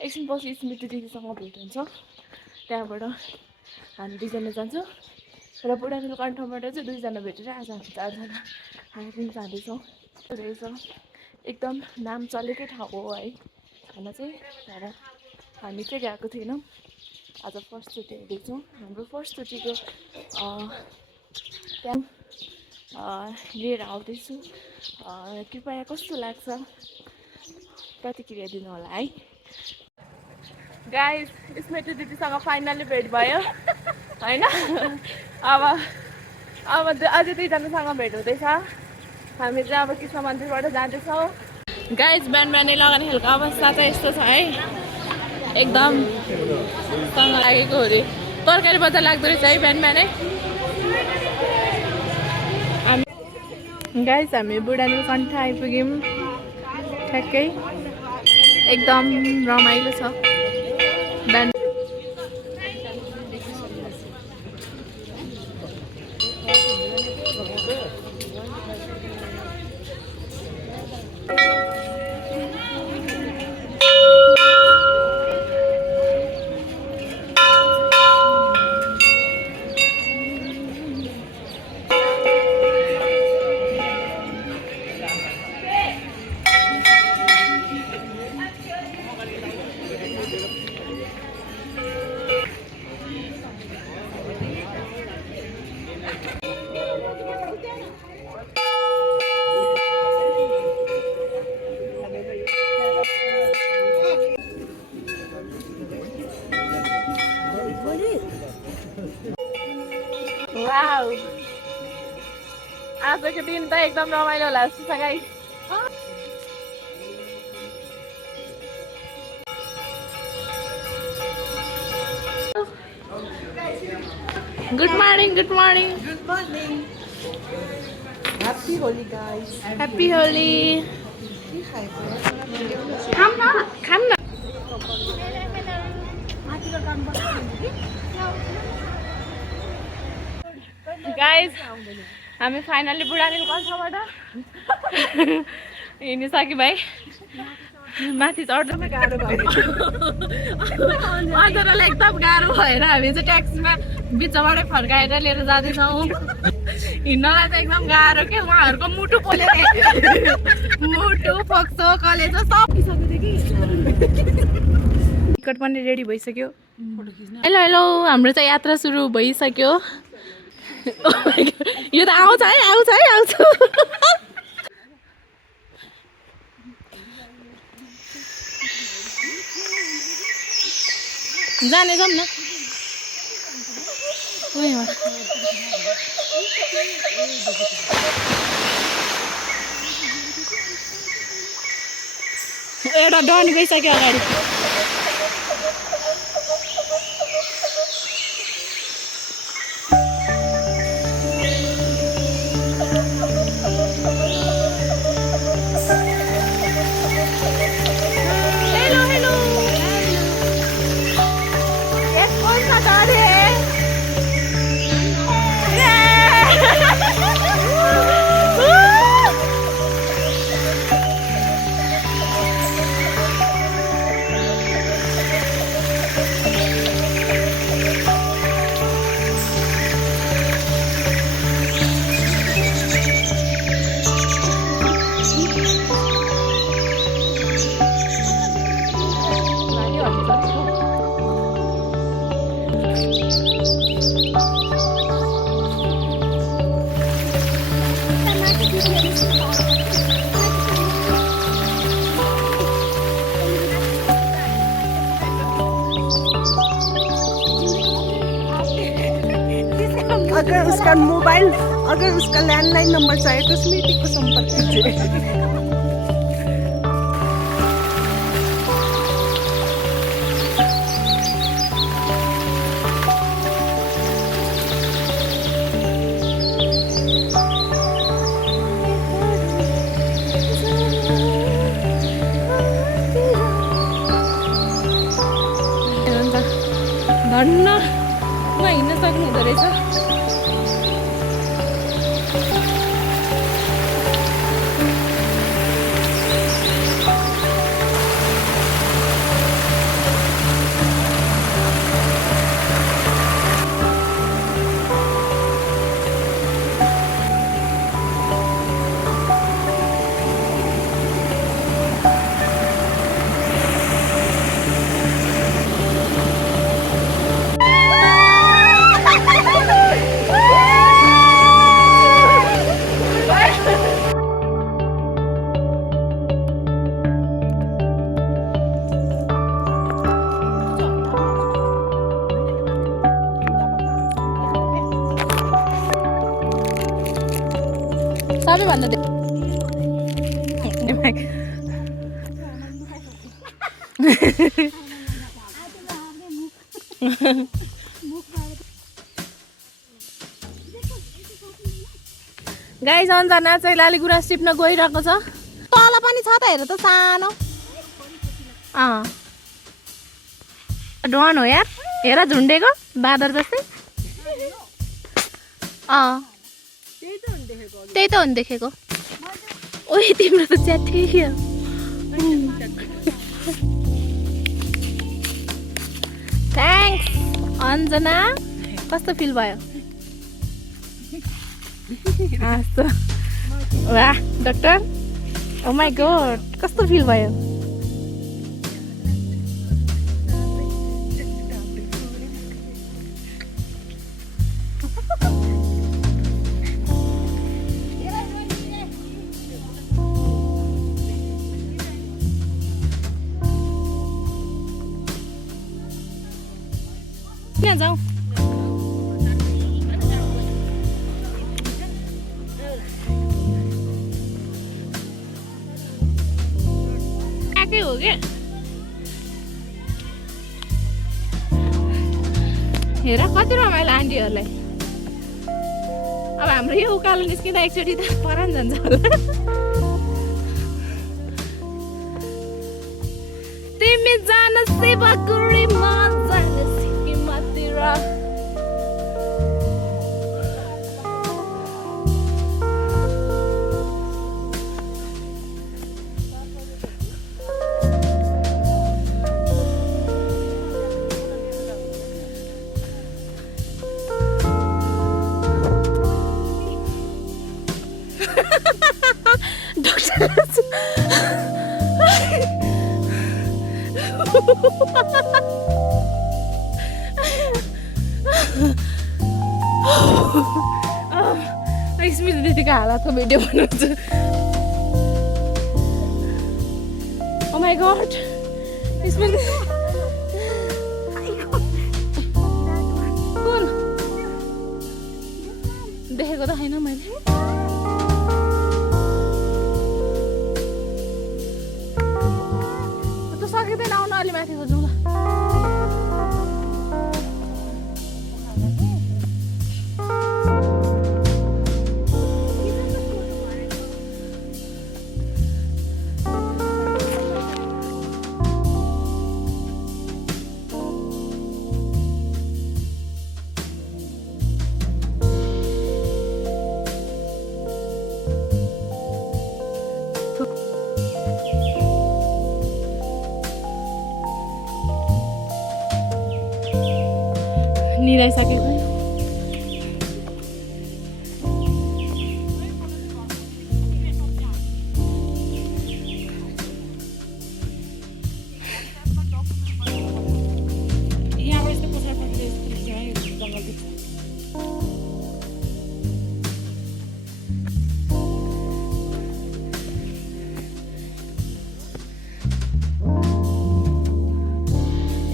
एकछिनपछि स्मृति दिदीसँग भेट हुन्छ। त्यहाँबाट हामी दुईजना जान्छौँ र बुढानीको कण्ठबाट चाहिँ दुईजना भेटेर आज हामी चारजना हामी पनि जाँदैछौँ रहेछ। एकदम नाम चलेकै ठाउँ हो है खाना चाहिँ, तर हामी चाहिँ गएको थिएनौँ। आज फर्स्टचोटि हेर्दैछौँ। हाम्रो फर्स्टचोटिको त्यहाँ लिएर आउँदैछु। कृपया कस्तो लाग्छ प्रतिक्रिया दिनु होला है। गाइस, स्मृति दिदीसँग फाइनली भेट भयो होइन। अब अझै दुईजनासँग भेट हुँदैछ। हामी चाहिँ अब कृष्ण मन्दिरबाट जाँदैछौँ। गाइस, बिहान बिहानै लगानी खेलको अवस्था चाहिँ यस्तो छ है, एकदम सँग लागेको हो अरे। तरकारी बजार लाग्दो रहेछ है बिहान बिहानै। गाइस, हामी बुढानीको कण्ठ आइपुग्यौँ ठ्याक्कै। एकदम रमाइलो छ बिहान। वाउ, आजको दिन त एकदम रमाइलो होला जस्तो छ guys. Good morning, good morning, good morning. Happy Holi guys, happy Holi. खाम न, खाम न। गाइस, हामी फाइनली बुढानीको कण्ठबाट हिँडिसक्यो भाइ। माथि चढ्दैमा गाह्रो भयो। अझरलाई एकदम गाह्रो भएर हामी चाहिँ ट्याक्सीमा बिचबाटै फर्काएर लिएर जाँदैछौँ। हिँड्नलाई चाहिँ एकदम गाह्रो के, उहाँहरूको मुटु पोलेर मुटु फोक्सो कलेजो सब पिसक्यो थियो कि। टिकट पनि रेडी भइसक्यो। हेलो हेलो, हाम्रो चाहिँ यात्रा सुरु भइसक्यो। यो त आउँछ है, आउँछ है, आउँछ। जाने जाऊँ न। एउटा डन गइसक्यो अगाडि। अगर उसका मोबाइल, अगर उसका लैंडलाइन नंबर चाहिए तो स्मृति को संपर्क कीजिए। धन्न म हिँड्न सक्नु हुँदो रहेछ। सबैभन्दा गाइस अन्जना चाहिँ लालीगुराँस टिप्न गइरहेको छ। तल पनि छ त हेर त सानो। डन हो यार, हेर झुन्डेको बाँदर जस्तै। त्यही त हो नि देखेको। ओइ तिम्रो त च्याठी। थ्याङ्क्स अन्जना। कस्तो फिल भयो? वाह डक्टर, ओ माई गॉड, कस्तो फिल भयो? यहाँ जाऊ। आएकै हो क्या। हेर कति रमाइलो आन्टीहरूलाई। अब हाम्रो यो उकालो निस्किँदा एकचोटि त परान जान्छ होला। तिमी जान शिवगुडी म जाने सिक्किमतिर। स्मृति दिदीको हालतको भिडियो बनाउँछु। ओ माई गॉड स्मृति कुन देखेको त छैन मैले। त सकिँदैन, आउन अलि माथिको जाउँ ल। निराइसकेको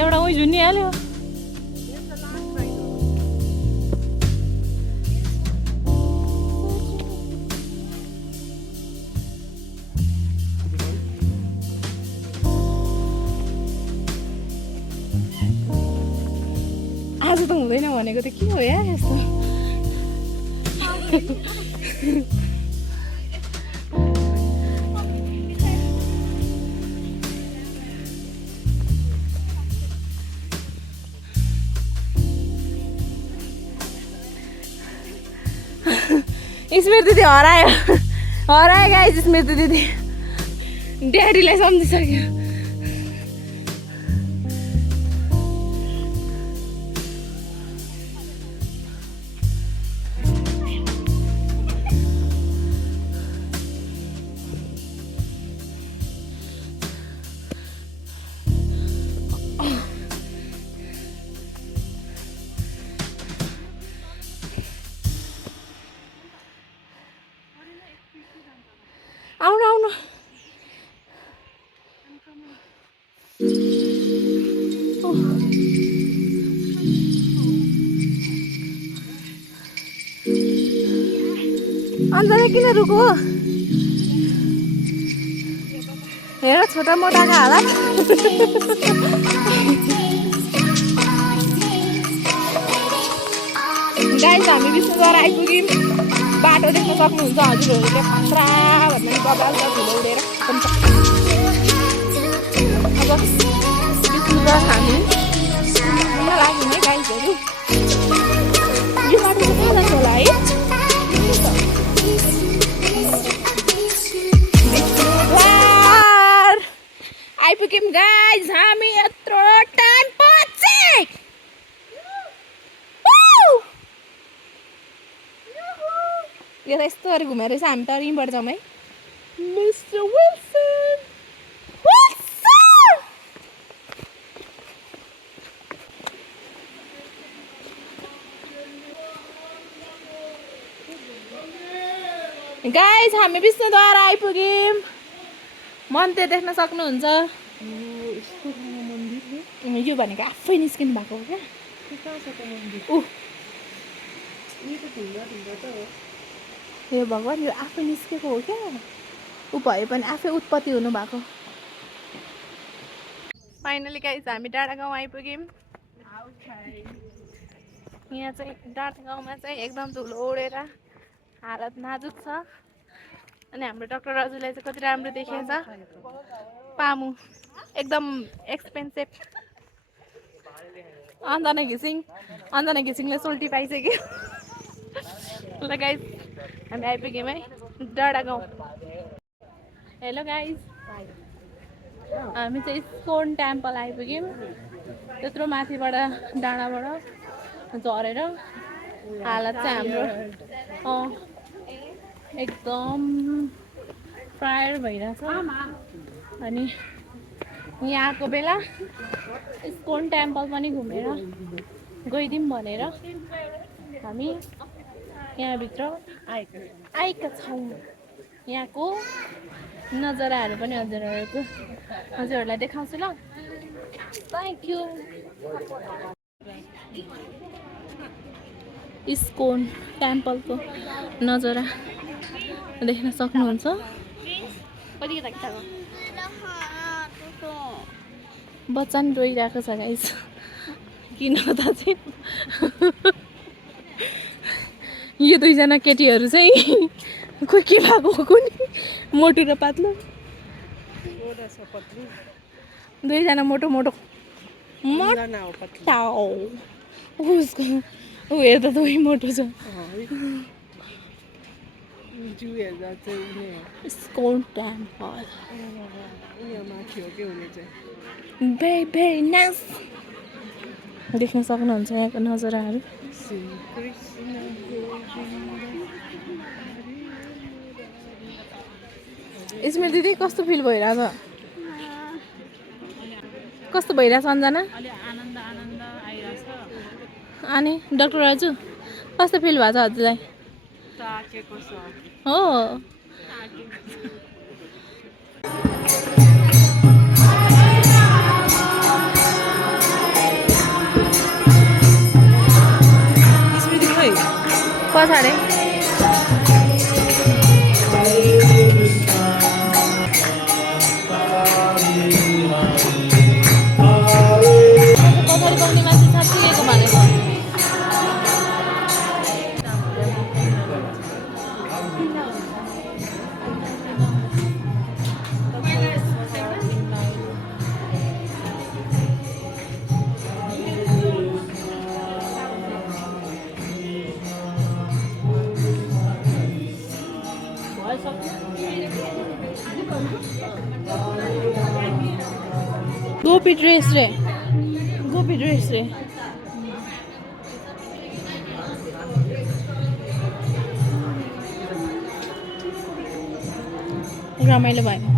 एउटा उही झुन्निहाल्यो। आज त हुँदैन भनेको त के हो यार यस्तो। स्मृति दिदी हरायो गाइस। स्मृति दिदी ड्याडीलाई सम्झिसक्यो। आउनु आउनु। अन्जना किन रुको हेर छोटा मोटाको हालत गाइस हामी विष्णुद्वार आइपुग्यौँ बाटो देख्न सक्नुहुन्छ हजुरहरूले खतरा भन्दा नि बबाल्छ धुलो उडेर अब विष्णुद्वार हामी घुम्न लाग्यौँ है गाइसहरू यो बाटो चाहिँ कहाँ जान्छ होला है विष्णुद्वार आइपुग्यौँ गाइस हामी यत्रो टाइम पछि यो त यस्तो गरी घुमेर चाहिँ हामी त यहीँबाट जाउँ है मिस्टर विल्सन गाइस हामी विष्णुद्वार आइपुग्यौँ मन्दिर देख्न सक्नुहुन्छ यो भनेको आफै निस्किनु भएको हो क्या यो भगवान् यो आफै निस्केको हो क्या ऊ भए पनि आफै उत्पत्ति हुनुभएको फाइनली गाइस हामी डाँडा गाउँ आइपुग्यौँ यहाँ चाहिँ डाँडा गाउँमा चाहिँ एकदम धुलो उडेर हालत नाजुक छ अनि हाम्रो डाक्टर राजुलाई चाहिँ कति राम्रो देखिएछ पामु एकदम एक्सपेन्सिभ अन्जना घिसिङले सोल्टी पाइसक्यो ल गाइस हामी आइपुग्यौँ है डाँडा गाउँ हेलो गाइस हामी चाहिँ इस्कन टेम्पल आइपुग्यौँ त्यत्रो माथिबाट डाँडाबाट झरेर हालत चाहिँ हाम्रो एकदम फ्रायर भइरहेछ अनि यहाँको बेला इस्कन टेम्पल पनि घुमेर गइदिउँ भनेर हामी यहाँभित्र आएका छौँ यहाँको नजाराहरू पनि हजुरहरूलाई देखाउँछु ल थ्याङ्क यू इस्कन टेम्पलको नजारा देख्न सक्नुहुन्छ बच्चा नि रोइरहेको छ गाइस किन त चाहिँ यो दुईजना केटीहरू चाहिँ खोइ के भएको हो कुनि मोटो र पातलो दुईजना मोटो उसको ऊ हेर्दा त उही मोटो छ इस्कन टेम्पल भेरी नाइस देख्न सक्नुहुन्छ यहाँको नजाराहरू स्मृति दिदी कस्तो फिल भइरहेछ कस्तो भइरहेछ अन्जना अनि डाक्टर राजु कस्तो फिल भएको छ हजुरलाई हो पछाडि पछाडि पाउने मान्छे साँच्चीको भनेको गोपी ड्रेस रे रमाइलो भयो